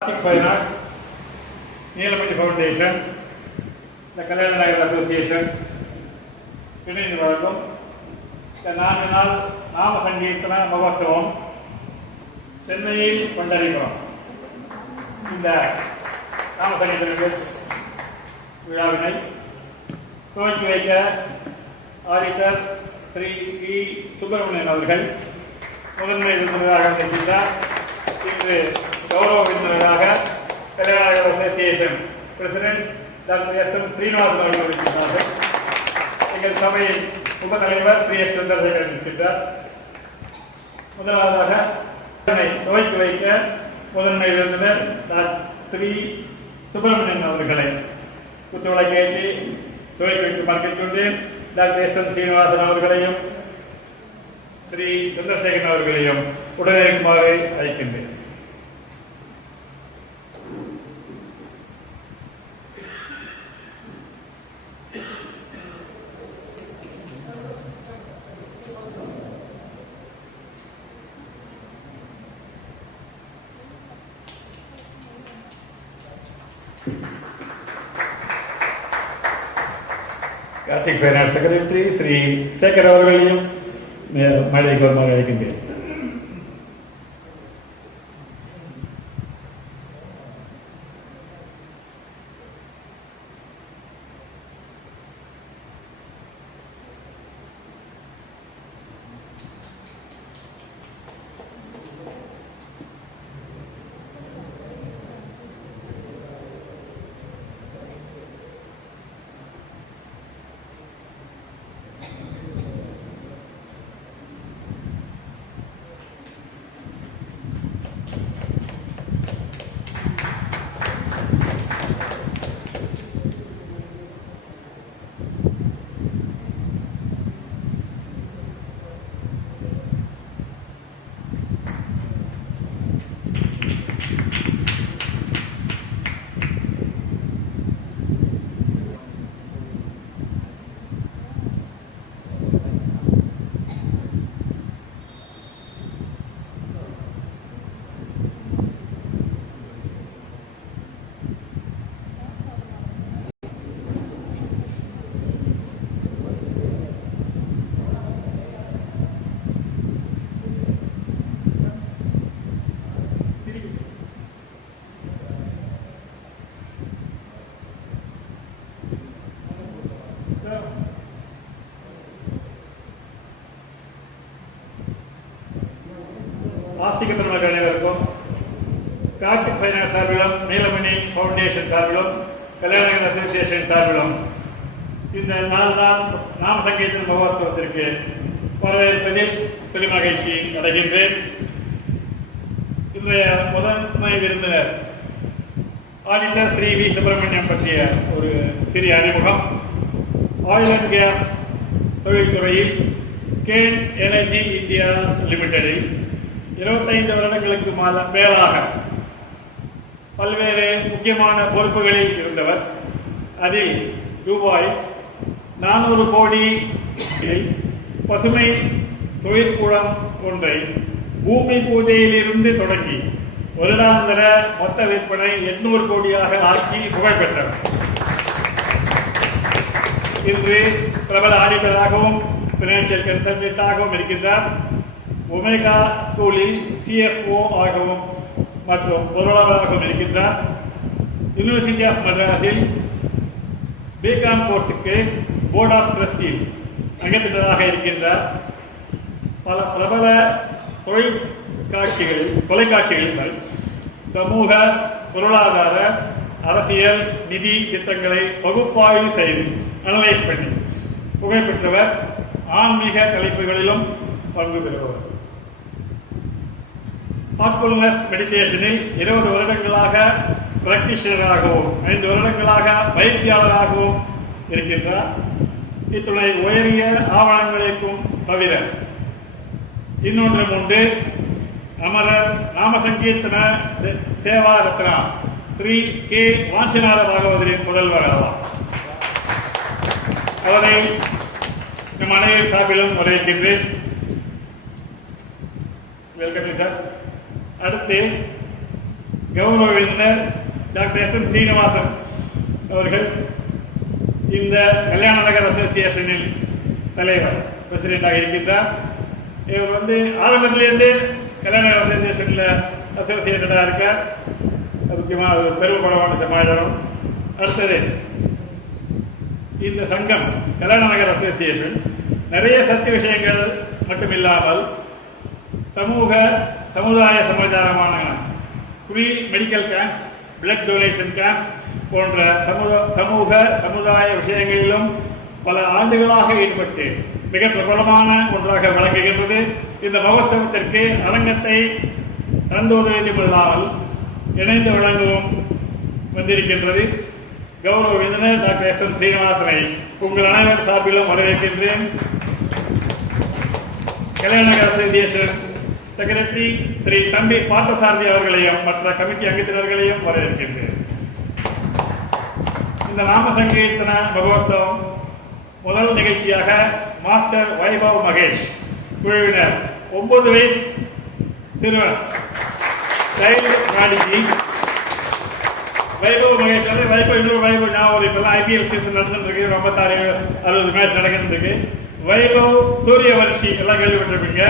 Finance, Neelamani Foundation, the Kalyan Nagar Association, Union Vargam, the National Namasangitana Mavatam, Chennai Pandaripuram. In the Namasangitana விழாவினை துவக்கி வைக்க auditor Sri we Subramanian அவர்கள் முதன்மை விருந்தினராக இருக்கின்றார். இன்று கௌரவ விருந்தினராக கலைஞர் association president doctor S M Srinivasan அவர்கள் இருக்கின்றார்கள். எங்கள் சபையின் உபதலைவர் பி எஸ் சந்திரசேகரன் இருக்கின்றார். முதலாவதாக துவக்கி வைக்க முதன்மை விருந்தினர் ஸ்ரீ சுப்பிரமணியன் அவர்களை குத்துவிளக்கேற்றி துவக்கி வைத்து பார்க்கின்றேன். டாக்டர் எஸ் எம் ஸ்ரீனிவாசன் அவர்களையும் ஸ்ரீ சந்திரசேகரன் அவர்களையும் உடனடிக்குமாறு அழைக்கின்றேன். கார்த்திக் ஃபைனான்ஸ் செக்ரட்டரி ஸ்ரீ சேகர் அவர்களையும் மேடைக்கு வருமாறு அழைக்கின்றேன். ஆசிரியர்கள் அனைவருக்கும் கார்த்திக் ஃபைனான்ஸ் சார்பிலும் நீலமணி ஃபவுண்டேஷன் சார்பிலும் கல்யாண அசோசியேஷன் சார்பிலும் இந்த 4 நாள் நாம சங்கீத மகோத்சவத்திற்கு வரவேற்பதில் பெருமகிழ்ச்சி அடைகின்றேன். இன்றைய முதன்மை விருந்தினர் ஆடிட்டர் ஸ்ரீ வி சுப்பிரமணியம் பற்றிய ஒரு சிறிய அறிமுகம். ஆயில் அண்ட் கேஸ் தொழில்துறையில் கேன் எனர்ஜி இந்தியா லிமிடெடில் 25 வருடங்களுக்கு மேலாக பல்வேறு முக்கியமான பொறுப்புகளில் இருந்தவர். அதில் ரூபாய் 400 கோடி பசுமை தொழிற்கூடம் ஒன்றை பூமி பூஜையிலிருந்து தொடங்கி வருடாந்திர மொத்த விற்பனை 800 கோடியாக ஆக்கி புகழ் பெற்றவர். இன்று பிரபல ஆடிட்டராகவும் பினான்சியல் கன்சல்டன்டாகவும் இருக்கின்றார். ஒமேகா ஸ்கூலில் CFO ஆகவும் மற்றும் பொருளாளராகவும் இருக்கின்றார். யூனிவர்சிட்டி ஆஃப் மெட்ராஸில் பிகாம் கோர்ஸுக்கு போர்ட் ஆஃப் ட்ரஸ்டியில் அங்கத்தினராக இருக்கின்றார். பல பிரபல தொலைக்காட்சிகளில் சமூக பொருளாதார அரசியல் நிதி திட்டங்களை பகுப்பாய்வு செய்து அனலைஸ் பண்ணி புகழ்பெற்றவர். ஆன்மீக தலைப்புகளிலும் பங்கு பெறுவர். ஹார்ட்ஃபுல்னஸ் மெடிடேஷனில் 20 வருடங்களாக பிராக்டிஷனராகவும் 5 வருடங்களாக பயிற்சியாளராகவும் இருக்கின்றார். இத்துணை உயரிய ஆவணங்களுக்கும் தவிர இன்னொன்றும் உண்டு. அமரர் நாம சங்கீர்த்தன சேவா ரத்னா ஸ்ரீ கே வாஞ்சிநாத பாகவதரின் முதல்வர் ஆவார். அவரை நம் அனைவரின் சார்பிலும் வரவேற்கின்றேன். Welcome sir. அடுத்து கௌரவ விருந்தினர் டாக்டர் எஸ் எம் சீனிவாசன் அவர்கள் இந்த கல்யாண நகர் அசோசியேஷனில் தலைவர் பிரசிடென்டாக இருக்கின்றார். இவர் ஆரம்பத்திலிருந்து கல்யாண நகர் அசோசியேஷன்ல அசோசியேட்டடாக இருக்கார். முக்கியமாக பெரும்படமான சமாச்சாரம். அடுத்தது இந்த சங்கம் கல்யாண நகர் அசோசியேஷன் நிறைய சத்திய விஷயங்கள் மட்டுமில்லாமல் சமுதாய சமாச்சாரமான free medical camp, blood donation camp போன்ற சமுதாய விஷயங்களிலும் பல ஆண்டுகளாக ஈடுபட்டு மிக பிரபலமான ஒன்றாக வழங்குகின்றது. இந்த மகோத்சவத்திற்கு அரங்கத்தை தந்துவதல்லாமல் இணைந்து வழங்கவும் வந்திருக்கின்றது. கௌரவ விருந்தினர் டாக்டர் எஸ் எம் சீனிவாசனை உங்கள் அனைவர் சார்பிலும் வரவேற்கின்றேன். கல்யாண நகர் அசோசியேஷன் செக்ரட்டரி திரு தம்பி பார்த்தசாரதி அவர்களையும் மற்ற கமிட்டி அங்கத்தினர்களையும் வரவேற்கின்றேன். இந்த நாம சங்கீர்த்தன மகோத்சவம் முதல் நிகழ்ச்சியாக மாஸ்டர் வைபவ் மகேஷ் குழுவினர் 9 வயசு சிறுவன் ராணிஜி வைபவ் மகேஷ் வைபவ் இன்னொரு வைபவ் ஞாபகம் இப்பெல்லாம் ஐபிஎல் சீசன் நடந்துட்டு இருக்கு. 56-60 மேட்ச் நடக்கிட்டு இருக்கு. வைபவ் சூரியவன்ஷி எல்லாம் கேள்விப்பட்டிருப்பீங்க.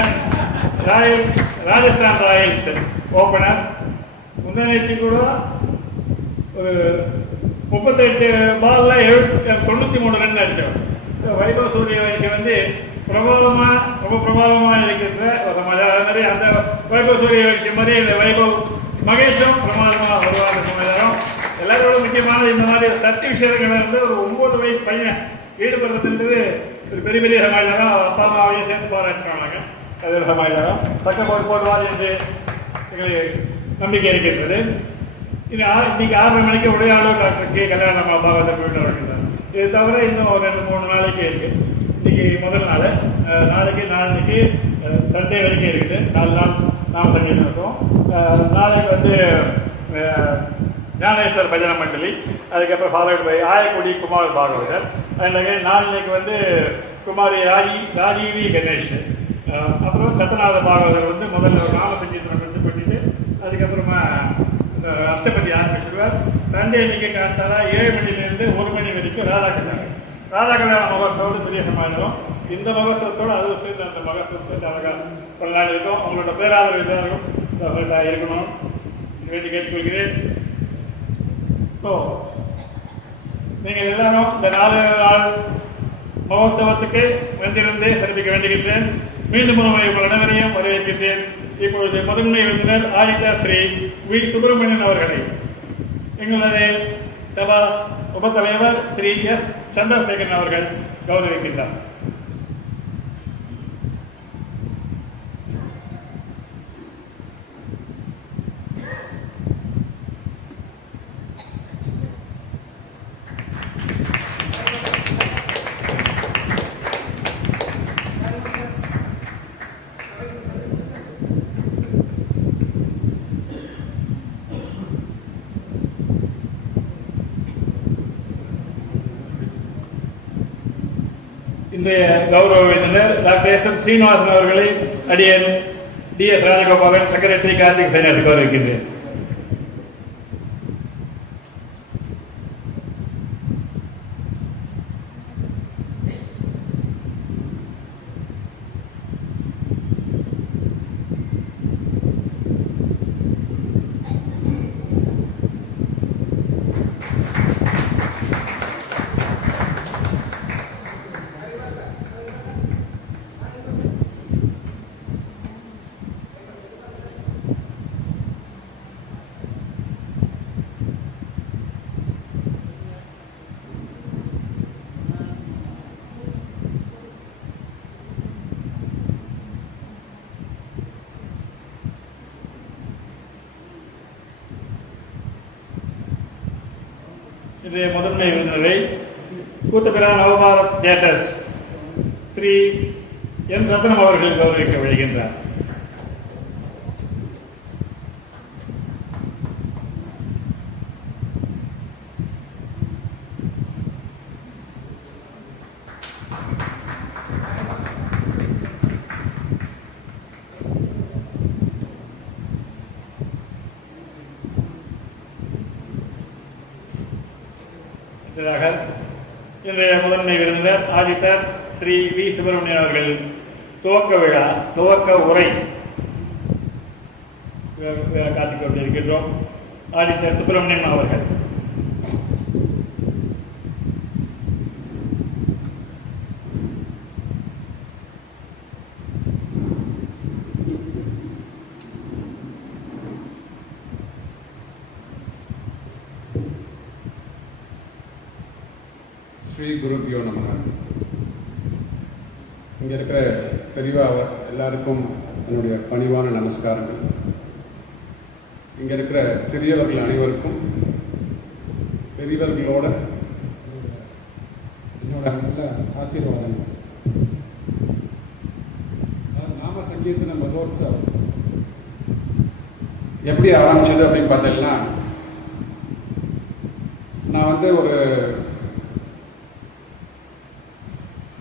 Rajasthan Royals opener. முன்னேற்றி கூட 38 பால்ல 93 ரன் அடிச்சோம். வைபவ் சூரியவன்ஷி ரொம்ப பிரபலமா இருக்கின்ற ஒரு மாதிரி அந்த வைபவ் சூரியவன்ஷி மாதிரி இந்த வைபவ் மகேஷும் பிரமாதமா வருவாங்க. சமாச்சாரம் எல்லாரோட முக்கியமான இந்த மாதிரி சத்திய விஷயங்கள் ஒரு 9 வயசு பையன் ஈடுபடுறதுன்றது ஒரு பெரிய பெரிய சமாச்சாரம். அப்பா அம்மாவையும் சேர்ந்து பாராட்டுறாங்க. அது ஒரு சமாச்சாரம் சட்டம் போடுவார் என்று எங்களுக்கு நம்பிக்கை இருக்கின்றது. இன்னைக்கு 6:30 மணிக்கு உடையாளர் டாக்டர் கே கல்யாணம் பாகத்தை போயிட்டு வருகின்றார். இது தவிர இன்னும் ஒரு 2-3 நாளைக்கு இருக்கு. இன்னைக்கு முதல் நாள், நாளைக்கு சண்டே வரைக்கும் இருக்குது. 4 நாள் நாம் செஞ்சுட்டு இருக்கோம். நாளைக்கு ஞானேஸ்வர் பஜன மண்டலி, அதுக்கப்புறம் ஃபாலோட் பை ஆயக்குடி குமார் பாகவதர், நாளைக்கு குமாரி ராஜீவி கணேஷ், அப்புறம் சத்யநாத பாகவதர் முதல்ல ஒரு நாம சங்கீதம் பண்ணிட்டு அதுக்கப்புறமா அஷ்டபதி ஆரம்பிச்சிருவார். சண்டே இன்னைக்கு காத்தால 7 மணிலிருந்து 1 மணி வரைக்கும் ராதாகல்யாண மகோத்சவோடு பெரிய சமாளிக்கும். இந்த மகோத்சவத்தோடு அது சேர்ந்து அந்த மகோத்சவத்தை அழகா கொண்டாடி இருக்கோம். உங்களோட பேராதரவு எல்லாரும் இருக்கணும் வேண்டி கேட்டுக்கொள்கிறேன். நீங்கள் எல்லாரும் இந்த 4 நாள் மகோத்சவத்துக்கு வந்திருந்து சிறப்பிக்க வேண்டுகின்றேன். மீண்டும் உங்கள் அனைவரையும் வரவேற்கின்றேன். இப்பொழுது முதன்மை விருந்தினர் ஆதித்யா ஸ்ரீ வி சுப்பிரமணியன் அவர்களை எங்களது சபா உபத்தலைவர் ஸ்ரீ எஸ் சந்திரசேகரன் அவர்கள் கௌரவிக்கின்றார். இன்றைய கௌரவ விருந்தினர் டாக்டர் எஸ் எம் சீனிவாசன் அவர்களை அடியன் டி.எஸ். ராஜகோபாலன் செக்ரட்டரி கார்த்திக் சன்னியாசி கௌரவிக்கின்றேன். இன்றைய முதன்மை விருந்தினரை கூட்டப்பிரா நவபாரத் தியேட்டர்ஸ் ஸ்ரீ என் ரத்னம் அவர்கள் கௌரவிக்க வருகின்றார். இன்றைய முதன்மை விருந்தினர் ஆடிட்டர் ஸ்ரீ வி சுப்பிரமணியன் அவர்கள் துவக்க உரை காட்டிக் கொண்டிருக்கின்றோம். ஆடிட்டர் சுப்பிரமணியன் அவர்கள். ஸ்ரீ குருபியோ நமக. இங்கே இருக்கிற பெரியவா எல்லாருக்கும் என்னுடைய பணிவான நமஸ்காரங்கள். இங்கே இருக்கிற சிறியவர்கள் அனைவருக்கும் பெரியவர்களோட என்னோட நல்ல ஆசீர்வாதங்கள். நாம சங்கீர்த்தன மகோத்சவம் எப்படி ஆரம்பிச்சது அப்படின்னு பார்த்தீங்கன்னா, நான் வந்து ஒரு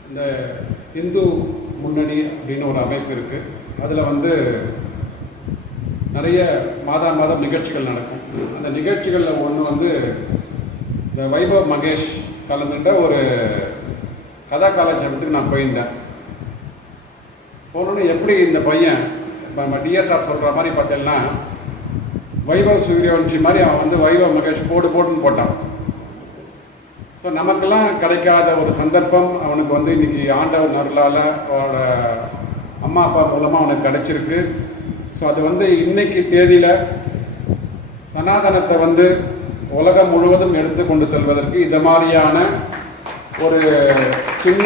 இந்த இந்து முன்னணி அப்படின்னு ஒரு அமைப்பு இருக்கு. அதில் வந்து நிறைய மாதம் நிகழ்ச்சிகள் நடக்கும். அந்த நிகழ்ச்சிகளில் ஒன்று வந்து இந்த வைபவ் மகேஷ் கலந்துட்ட ஒரு கதா காலட்சேபத்துக்கு நான் போயிருந்தேன். போனோன்னு எப்படி இந்த பையன் நம்ம டிஎஸ்ஆர் சொல்கிற மாதிரி பார்த்தீங்கன்னா, வைபவ் சூரியவன்ஷி மாதிரி அவன் வந்து வைபவ் மகேஷ் போட்டுன்னு போட்டான். ஸோ நமக்கெல்லாம் கிடைக்காத ஒரு சந்தர்ப்பம் அவனுக்கு வந்து இன்னைக்கு ஆண்டவர் அருளால் அவனோட அம்மா அப்பா மூலமாக அவனுக்கு கிடைச்சிருக்கு. ஸோ அது வந்து இன்னைக்கு தேதியில் சனாதனத்தை வந்து உலகம் முழுவதும் எடுத்து கொண்டு செல்வதற்கு இந்த மாதிரியான ஒரு சின்ன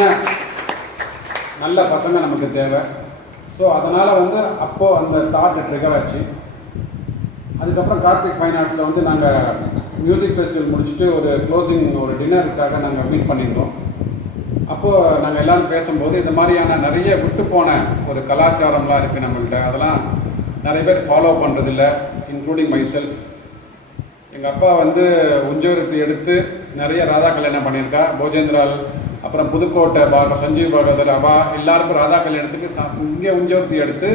நல்ல பசங்க நமக்கு தேவை. ஸோ அதனால் வந்து அப்போது அந்த தாட் ட்ரிகர் ஆச்சு. அதுக்கப்புறம் கார்த்திக் ஃபைன் ஆர்ட்ஸில் வந்து நாங்கள் மியூசிக் ஃபெஸ்டிவல் முடிச்சுட்டு ஒரு க்ளோசிங் ஒரு டின்னருக்காக நாங்கள் மீட் பண்ணியிருந்தோம். அப்போது நாங்கள் எல்லோரும் பேசும்போது இந்த மாதிரியான நிறைய விட்டு போன ஒரு கலாச்சாரம்லாம் இருக்குது நம்மள்கிட்ட. அதெல்லாம் நிறைய பேர் ஃபாலோ பண்ணுறதில்ல, இன்க்ளூடிங் மைசெல்ஃப். எங்கள் அப்பா வந்து உஞ்சவரத்தை எடுத்து நிறைய ராதா கல்யாணம் பண்ணியிருக்கா. போஜேந்திரால், அப்புறம் புதுக்கோட்டை சஞ்சீவ் பகதர் அவா எல்லாருக்கும் ராதா கல்யாணத்துக்கு இங்கே உஞ்சவரத்தி எடுத்து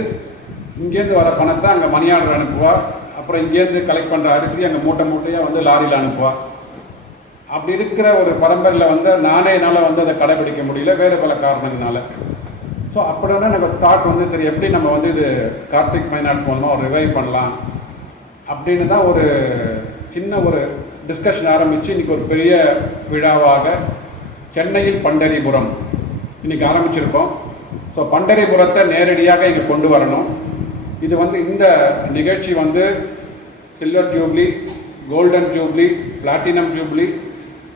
இங்கேருந்து வர பணத்தை அங்கே மணி ஆர்டர் அனுப்புவா. அப்புறம் இங்கேருந்து கலெக்ட் பண்ணுற அரிசி அங்கே மூட்டையாக வந்து லாரியில் அனுப்புவா. அப்படி இருக்கிற ஒரு பரம்பரையில் வந்து நானே என்னால் வந்து அதை கடைபிடிக்க முடியல, வேறு பல காரணங்களால. ஸோ அப்படின்னா நம்ம தாட் வந்து சரி எப்படி நம்ம வந்து இது கார்த்திக் ஃபைன் ஆர்ட்ஸ் மூலமாக ஒரு ரிவைவ் பண்ணலாம் அப்படின்னு தான் ஒரு சின்ன ஒரு டிஸ்கஷன் ஆரம்பித்து இன்னைக்கு ஒரு பெரிய விழாவாக சென்னையில் பண்டரிபுரம் இன்னைக்கு ஆரம்பிச்சிருக்கோம். ஸோ பண்டரிபுரத்தை நேரடியாக இங்கே கொண்டு வரணும். இது வந்து இந்த நிகழ்ச்சி வந்து silver jubilee, golden jubilee, platinum jubilee,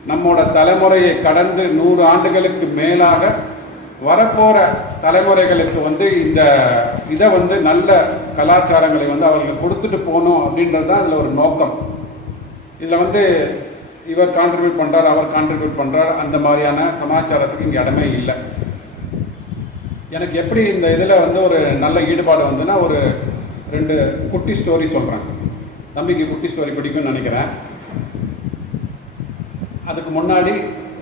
நம்மோட தலைமுறையை கடந்து 100 ஆண்டுகளுக்கு மேலாக வரப்போற தலைமுறைகளுக்கு வந்து இந்த இதை வந்து நல்ல கலாச்சாரங்களை வந்து அவர்களுக்கு கொடுத்துட்டு போகணும் அப்படின்றது தான் இதில் ஒரு நோக்கம். இதில் வந்து இவர் கான்ட்ரிபியூட் பண்றார், அவர் கான்ட்ரிபியூட் பண்றார், அந்த மாதிரியான சமாச்சாரத்துக்கு இங்கே இடமே இல்லை. எனக்கு எப்படி இந்த இதில் வந்து ஒரு நல்ல ஈடுபாடு வந்துன்னா, ஒரு 2 குட்டி ஸ்டோரி சொல்கிறேன். தம்பிக்கு குட்டி ஸ்டோரி பிடிக்கும்னு நினைக்கிறேன். அதுக்கு முன்னாடி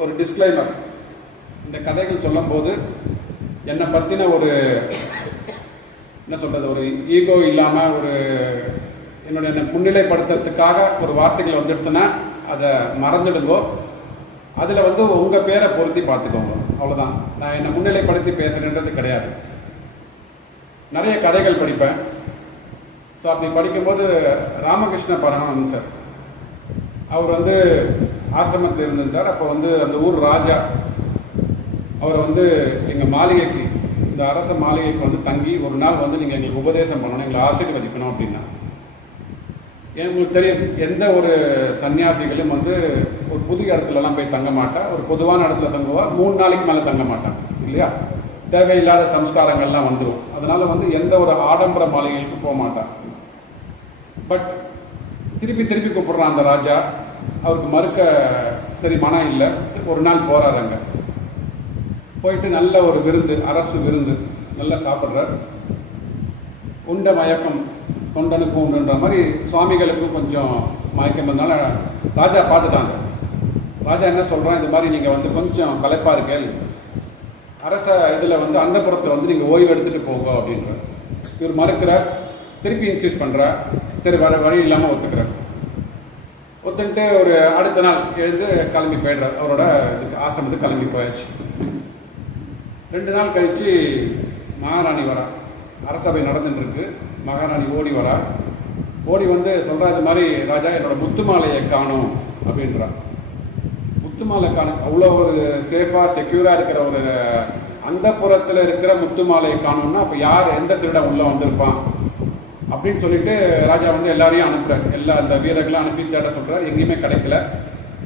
ஒரு டிஸ்க்ளைமர். இந்த கதைகள் சொல்லும் போது என்னை பற்றின ஒரு என்ன சொல்கிறது, ஒரு ஈகோ இல்லாமல் ஒரு என்னை முன்னிலைப்படுத்துறதுக்காக ஒரு வார்த்தைகள் வந்துடுச்சுன்னா அதை மறந்துடுங்கோ. அதில் வந்து உங்கள் பேரை பொருத்தி பார்த்துக்கோங்க, அவ்வளோதான். நான் என்னை முன்னிலைப்படுத்தி பேசுகிறேன்றது கிடையாது. நிறைய கதைகள் படிப்பேன். ஸோ அப்படி படிக்கும்போது ராமகிருஷ்ண பரமஹம்சர் அவர் வந்து ஆசிரமத்தில் இருந்திருந்தார். அப்போ வந்து அந்த ஊர் ராஜா அவர் வந்து எங்கள் மாளிகைக்கு, இந்த அரச மாளிகைக்கு வந்து தங்கி ஒரு நாள் வந்து நீங்கள் எங்களுக்கு உபதேசம் பண்ணணும், எங்களை ஆசீர்வதிக்கணும் அப்படின்னா. உங்களுக்கு தெரியும், எந்த ஒரு சன்னியாசிகளும் வந்து ஒரு புது இடத்துலலாம் போய் தங்க மாட்டா. ஒரு பொதுவான இடத்துல தங்குவா, 3 நாளைக்கு மேலே தங்க மாட்டாங்க இல்லையா. தேவையில்லாத சம்ஸ்காரங்கள்லாம் வந்துடும். அதனால வந்து எந்த ஒரு ஆடம்பர மாளிகைக்கு போக மாட்டான். பட் திருப்பி கூப்பிடுறான் அந்த ராஜா. அவருக்கு மறுக்க சரி மனம் இல்லை. ஒரு நாள் போறாரு. அங்க போயிட்டு நல்ல ஒரு விருந்து, அரசு விருந்து நல்லா சாப்பிட்றார். உண்ட மயக்கம் தொண்டனுக்கும் உண்டுன்ற மாதிரி சுவாமிகளுக்கும் கொஞ்சம் மயக்கம் வந்தனால ராஜா பார்த்துட்டாங்க. ராஜா என்ன சொல்றான், இந்த மாதிரி நீங்க வந்து கொஞ்சம் களைப்பா இருக்கேன், அரச இதுல வந்து அந்தப்புறத்துல வந்து நீங்க ஓய்வு எடுத்துட்டு போக அப்படின்ற. இவர் மறுக்கிறார். திருப்பி இன்சிஸ்ட் பண்றார். சரி வழி இல்லாம ஒத்துக்கிறார். ஒத்துன்ட்டு ஒரு அடுத்த நாள் எழுந்து கிளம்பி போயிடுறார். அவரோட ஆசிரமத்துக்கு கிளம்பி போயாச்சு. 2 நாள் கழிச்சு மகாராணி வரா. அரசபை நடந்துட்டு இருக்கு. மகாராணி ஓடி வரா. ஓடி வந்து சொல்றா, இது மாதிரி ராஜா என்னோட முத்து மாலையை காணும் அப்படின்றா. முத்து மாலை காணும், அவ்வளோ ஒரு சேஃபா செக்யூரா இருக்கிற ஒரு அந்த புறத்துல இருக்கிற முத்து மாலையை காணும்னா அப்ப யார் எந்த திருடன் உள்ள வந்திருப்பான் அப்படின்னு சொல்லிட்டு ராஜா வந்து எல்லாரையும் அனுப்புறாரு. எல்லா அந்த வீரர்களும் அனுப்பி தேட சொல்றாரு. எங்கேயுமே கிடைக்கல.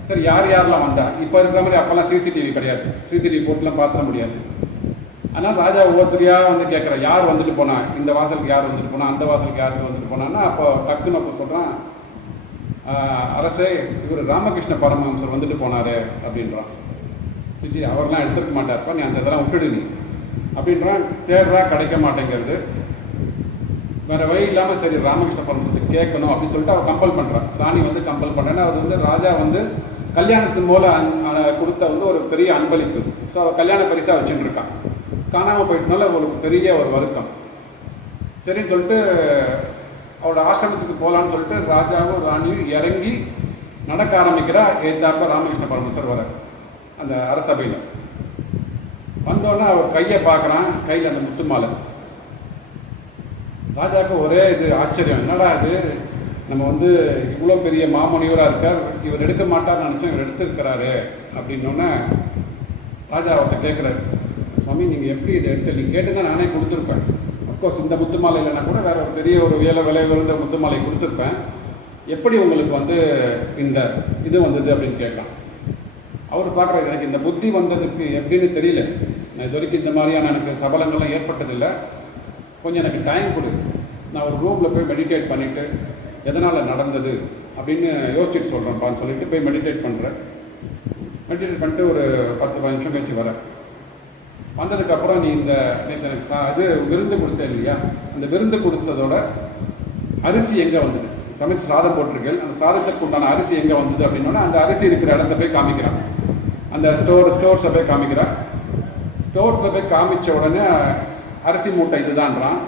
சரி, யார் யாரெல்லாம் வந்தா? இப்ப இருக்கிற மாதிரி அப்பெல்லாம் சிசிடிவி கிடையாது. சிசிடிவி போட்டுலாம் பார்த்துட முடியாது. ஆனால் ராஜா ஒவ்வொருத்தரையா வந்து கேட்குற, யார் வந்துட்டு போனா, இந்த வாசலுக்கு யார் வந்துட்டு போனா, அந்த வாசலுக்கு யாருக்கு வந்துட்டு போனான்னா அப்போ டக்குன்னு அப்போ சொல்றான், அரசே இவர் ராமகிருஷ்ண பரமஹம்சர் வந்துட்டு போனாரு அப்படின்றான். சிச்சி அவர்லாம் எடுத்துக்க மாட்டார்ப்பா, நீ அந்த இதெல்லாம் விட்டுடு நீ அப்படின்றான். தேடுறா, கிடைக்க மாட்டேங்கிறது. வேற வழி இல்லாம சரி ராமகிருஷ்ண பரமஹம்சருக்கு கேட்கணும் அப்படின்னு சொல்லிட்டு அவர் கம்பல் பண்றான். ராணி வந்து கம்பல் பண்றேன்னா அவர் வந்து ராஜா வந்து கல்யாணத்தின் மூலம் கொடுத்த வந்து ஒரு பெரிய அன்பளிப்பு. ஸோ அவர் கல்யாண பரிசா வச்சுட்டு இருக்கான். காணாம போயிட்டனால ஒரு பெரிய ஒரு வருத்தம். சரின்னு சொல்லிட்டு அவரோட ஆசிரமத்துக்கு போகலான்னு சொல்லிட்டு ராஜாவும் ராணியும் இறங்கி நடக்க ஆரம்பிக்கிறா. ஏத்தாப்ப ராமகிருஷ்ண பரமஹம்சர் வர அந்த அரசபையில வந்தோடனே அவர் கையை பார்க்கறான். கையில் அந்த முத்து மாலை. ராஜாவுக்கு ஒரே இது ஆச்சரியம், என்னடா இது, நம்ம வந்து இவ்வளோ பெரிய மாமுனிவராக இருக்கார், இவர் எடுக்க மாட்டார்னு நினைச்சோம், இவர் எடுத்திருக்கிறாரு அப்படின்னோடனே ராஜா அவர்கிட்ட கேட்குறாரு, சுவாமி நீங்க எப்படி இதை எடுத்து நீங்க கேட்டுதான் நானே கொடுத்துருப்பேன். அப்கோர்ஸ் இந்த முத்து மாலை இல்லைன்னா கூட வேற ஒரு பெரிய ஒரு விலை விழுந்த முத்து மாலை கொடுத்துருப்பேன். எப்படி உங்களுக்கு வந்து இந்த இது வந்தது அப்படின்னு கேட்கான். அவர் பார்க்குறாரு, எனக்கு இந்த புத்தி வந்ததுக்கு எப்படின்னு தெரியல, நான் இது வரைக்கும் இந்த மாதிரியான எனக்கு சபலங்கள்லாம் ஏற்பட்டதில்லை, கொஞ்சம் எனக்கு டைம் கொடு, நான் ஒரு ரூம்ல போய் மெடிடேட் பண்ணிட்டு எதனால நடந்தது அப்படின்னு யோசிச்சுட்டு சொல்றேன்ப்பான்னு சொல்லிட்டு போய் மெடிடேட் பண்றேன். மெடிடேட் பண்ணிட்டு ஒரு 10-15 நிமிஷம் கழிச்சு வரேன். வந்ததுக்கு அப்புறம் நீ இந்த இது விருந்து கொடுத்த இல்லையா, அந்த விருந்து கொடுத்ததோட அரிசி எங்க வந்தது, சமைச்சு சாதம் போட்டிருக்கேன், அந்த சாதத்துக்கு உண்டான அரிசி எங்க வந்தது அப்படின்னா அந்த அரிசி இருக்கிற இடத்த போய் காமிக்கிறான். அந்த ஸ்டோர்ஸை போய் காமிக்கிறான். ஸ்டோர்ஸ்ல போய் காமிச்ச உடனே அரிசி மூட்டை இதுதான்றான்.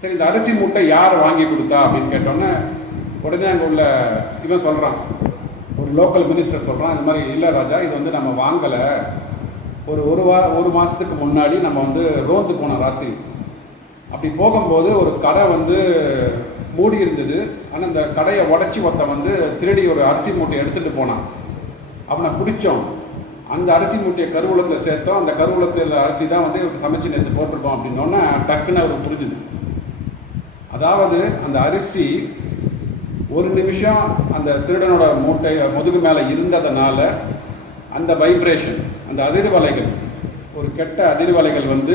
சரி, இந்த அரிசி மூட்டை யார் வாங்கி கொடுத்தா அப்படின்னு கேட்டோன்னே உடனே அங்கே உள்ள இவன் சொல்றான், ஒரு லோக்கல் மினிஸ்டர் சொல்றான், இந்த மாதிரி இல்லை ராஜா, இது வந்து நம்ம வாங்கலை, ஒரு மாசத்துக்கு முன்னாடி நம்ம வந்து ரோந்து போனோம் ராத்திரி. அப்படி போகும்போது ஒரு கடை வந்து மூடி இருந்தது. ஆனால் அந்த கடையை உடைச்சி ஒருத்தன் வந்து திருடி ஒரு அரிசி மூட்டை எடுத்துட்டு போனான். அவனை பிடிச்சோம். அந்த அரிசி மூட்டையை கருவூலத்தில் சேர்த்தோம். அந்த கருவூலத்தில் அரிசி தான் வந்து சமைச்சு நேற்று போட்டிருக்கோம் அப்படின்னோன்னா டக்குன்னு அவர் புரிஞ்சுது. அதாவது அந்த அரிசி ஒரு நிமிஷம் அந்த திருடனோட மூட்டை முதுகு மேல இருந்ததுனால அந்த வைப்ரேஷன், அந்த அதிர்வலைகள், ஒரு கெட்ட அதிர்வலைகள் வந்து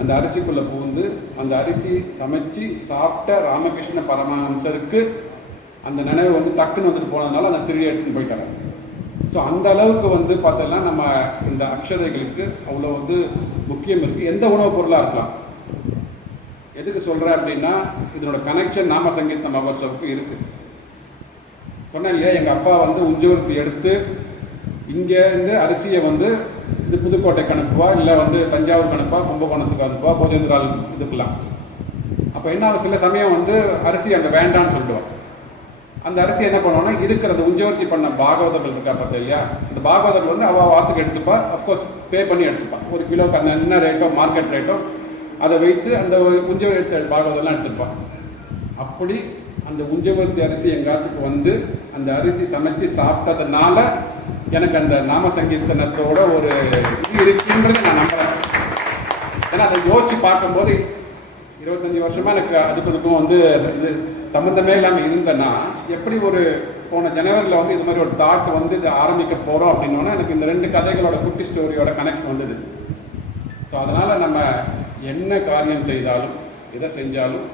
அந்த அரிசிக்குள்ள புகுந்து அந்த அரிசி சமைச்சு சாப்பிட்ட ராமகிருஷ்ண பரமஹம்சருக்கு அந்த நினைவு வந்து டக்குன்னு வந்துட்டு போனதுனால அந்த திருடி எடுத்துன்னு போயிட்டாங்க. ஸோ அந்த அளவுக்கு வந்து பார்த்தோம்னா நம்ம இந்த அக்ஷதைகளுக்கு அவ்வளோ வந்து முக்கியம் இருக்கு. எந்த உணவுப் பொருளாக இருக்கலாம். எதுக்கு சொல்றேன் அப்படின்னா இதனோட கனெக்ஷன் நாம சங்கீத மகோத்சவுக்கு இருக்கு. சொன்னேன் இல்லையா, எங்க அப்பா வந்து உஞ்சவர்த்தி எடுத்து இங்க இருந்து அரிசியை வந்து இது புதுக்கோட்டைக்கு அனுப்புவா, இல்லை வந்து தஞ்சாவூருக்கு அனுப்பா, கும்பகோணத்துக்கு அனுப்புவா, போதேந்திரால் இதுக்கெல்லாம். அப்போ என்ன சில சமயம் வந்து அரிசி அங்கே வேண்டான்னு சொல்லிடுவான். அந்த அரிசி என்ன பண்ணுவோம்னா இருக்கிறது உஞ்சவர்த்தி பண்ண பாகவதர்கள் இருக்கா பார்த்தா இல்லையா, அந்த பாகவதர்கள் வந்து அவள் வாத்துக்கு எடுத்துப்பா, அப்கோர்ஸ் பே பண்ணி எடுத்துப்பான். ஒரு கிலோக்கு அந்த என்ன ரேட்டோ மார்க்கெட் ரேட்டோ அதை வைத்து அந்த உஞ்சவர்த்தி பாகவதெல்லாம் எடுத்துப்பான். அப்படி அந்த உஞ்சவர்த்தி அரிசி எங்காத்துக்கு வந்து அந்த அரிசி சமைச்சு சாப்பிட்டதுனால எனக்கு அந்த நாம சங்கீர்த்தனத்தோட ஒரு இது இருக்குன்றது நான் நம்புறேன். ஏன்னா அதை யோசிச்சு பார்க்கும்போது 25 வருஷமா எனக்கு அதுக்கும் வந்து இது சம்பந்தமே இல்லாமல் இருந்தேன்னா எப்படி ஒரு போன ஜனவரியில் வந்து இது மாதிரி ஒரு தாட் வந்து இதை ஆரம்பிக்க போறோம் அப்படின்னா எனக்கு இந்த 2 கதைகளோட குட்டி ஸ்டோரியோட கனெக்ஷன் வந்தது. ஸோ அதனால நம்ம என்ன காரியம் செய்தாலும் எதை செஞ்சாலும்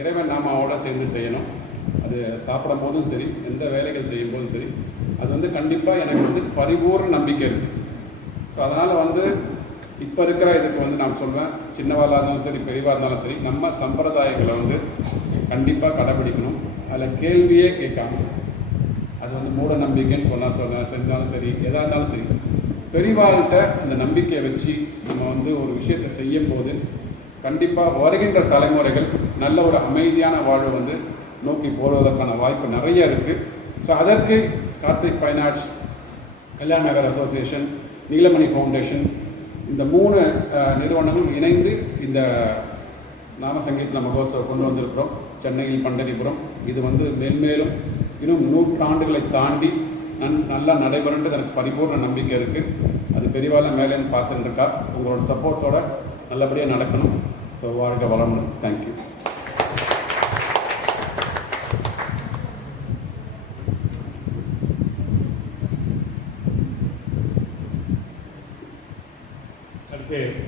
இறைவன் நாமாவோட சேர்ந்து செய்யணும். அது சாப்பிடும் போதும் சரி, எந்த வேலைகள் செய்யும் போதும் சரி, அது வந்து கண்டிப்பா எனக்கு வந்து பரிபூர்ண நம்பிக்கை இருக்கு. ஸோ அதனால வந்து இப்ப இருக்கிற இதுக்கு வந்து நான் சொல்றேன், சின்னவாளா இருந்தாலும் சரி பெரியவா இருந்தாலும் சரி, நம்ம சம்பிரதாயங்களை வந்து கண்டிப்பா கடைபிடிக்கணும். அதில் கேள்வியே கேட்காம, அது வந்து மூட நம்பிக்கைன்னு சொன்னா செஞ்சாலும் சரி, எதா இருந்தாலும் சரி, பெரியவாள்கிட்ட அந்த நம்பிக்கையை வச்சு நம்ம வந்து ஒரு விஷயத்தை செய்யும் போது கண்டிப்பா வருகின்ற தலைமுறைகள் நல்ல ஒரு அமைதியான வாழ்வை வந்து நோக்கி போடுவதற்கான வாய்ப்பு நிறைய இருக்கு. ஸோ அதற்கு கார்த்திக் ஃபைன் ஆர்ட்ஸ், கல்யாண் நகர் அசோசியேஷன், நீலமணி ஃபவுண்டேஷன், இந்த 3 நிறுவனங்களும் இணைந்து இந்த நாம சங்கீத மகோத்சவம் கொண்டு வந்திருக்கிறோம். சென்னையில் பண்டரிபுரம். இது மேன்மேலும் இன்னும் 100 ஆண்டுகளை தாண்டி நல்லா நடைபெறுன்றது எனக்கு பரிபூர்ண நம்பிக்கை இருக்கு. அது பெரியவாள மேலே பார்த்துட்டு இருக்கா. உங்களோட சப்போர்ட்டோட நல்லபடியாக நடக்கணும். ஸோ வாழ்க வளமுடன். தேங்க்யூ.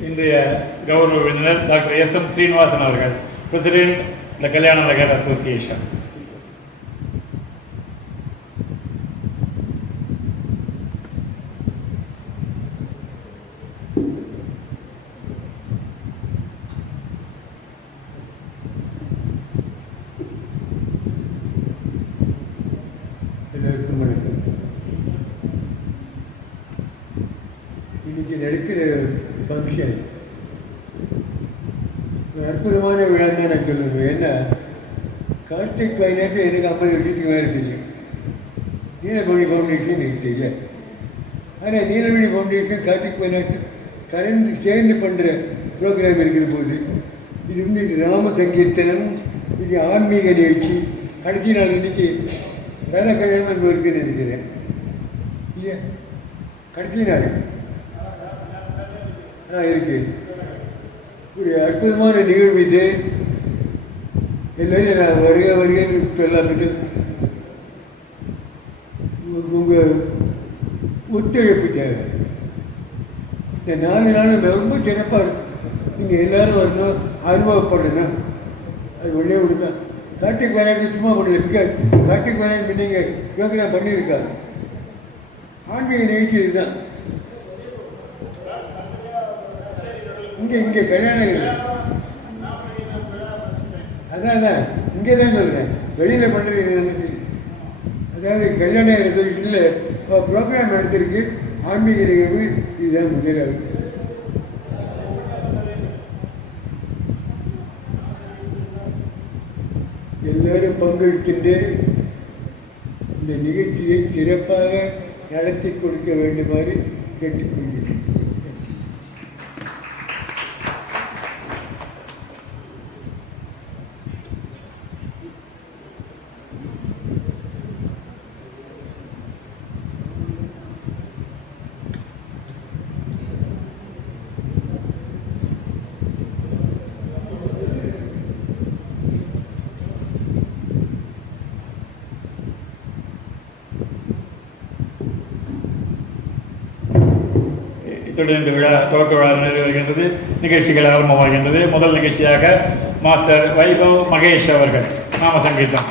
இன்றைய கௌரவ விருந்தினர் டாக்டர் S.M. ஸ்ரீனிவாசன் அவர்கள், பிரசிடென்ட் த கல்யாண நகர் அசோசியேஷன். இன்னைக்கு நடக்கிற ஃபங்க்ஷன் அற்புதமான விழா தான் நான் சொல்லுவேன். ஏன்னா கார்த்திக் ஃபைனான்ஸ் எனக்கு 50 வருஷத்துக்கு மேலே தெரியும். நீலமணி ஃபவுண்டேஷன் எனக்கு தெரியல. ஆனால் நீலமணி ஃபவுண்டேஷன் கார்த்திக் ஃபைனான்ஸ் சேர்ந்து பண்ணுற ப்ரோக்ராம் இருக்கிற போது இது ராம சங்கீர்த்தனம், இது ஆன்மீக நிகழ்ச்சி. கடைசி நாள் இன்னைக்கு வேலை கல்யாணம் அங்கே இருக்குன்னு நினைக்கிறேன். இல்லையா? கடைசி நாள் இருக்கு. ஒரு அற்புதமான நிகழ்வு இது. எல்லாரும் நான் வருகை சொல்லாமட்டு உங்க ஒத்துழைப்பு தேவை. இந்த 4 நாள் ரொம்ப சிறப்பாக இருக்கு. நீங்க எல்லாரும் வரணும், அனுபவப்படணும். அது ஒன்றே ஒன்று. கார்த்திக் விளையாட்டு சும்மா பண்ணல. கார்த்திக் விளையாட்டு நீங்க யோகனா பண்ணியிருக்காரு. ஆன்மீக நிகழ்ச்சி இதுதான். இங்கே கல்யாணம் அதான் இங்கே தான் சொல்றேன். வெளியில பண்றது அதாவது கல்யாண இல்லை ப்ரோக்ராம் நடத்திருக்கு. ஆன்மீக நிகழ்வு இதுதான் முதலாவது. எல்லாரும் பங்கெடுக்கின்ற இந்த நிகழ்ச்சியை சிறப்பாக நடத்தி கொடுக்க வேண்டுமாறு கேட்டுக்கொள்கிறேன். இத்துடன் விழா துவக்க விழா நிறைவேறுகின்றது. நிகழ்ச்சிகள் ஆரம்பமாகின்றது. முதல் நிகழ்ச்சியாக மாஸ்டர் வைபவ் மகேஷ் அவர்கள் நாம சங்கீதம்.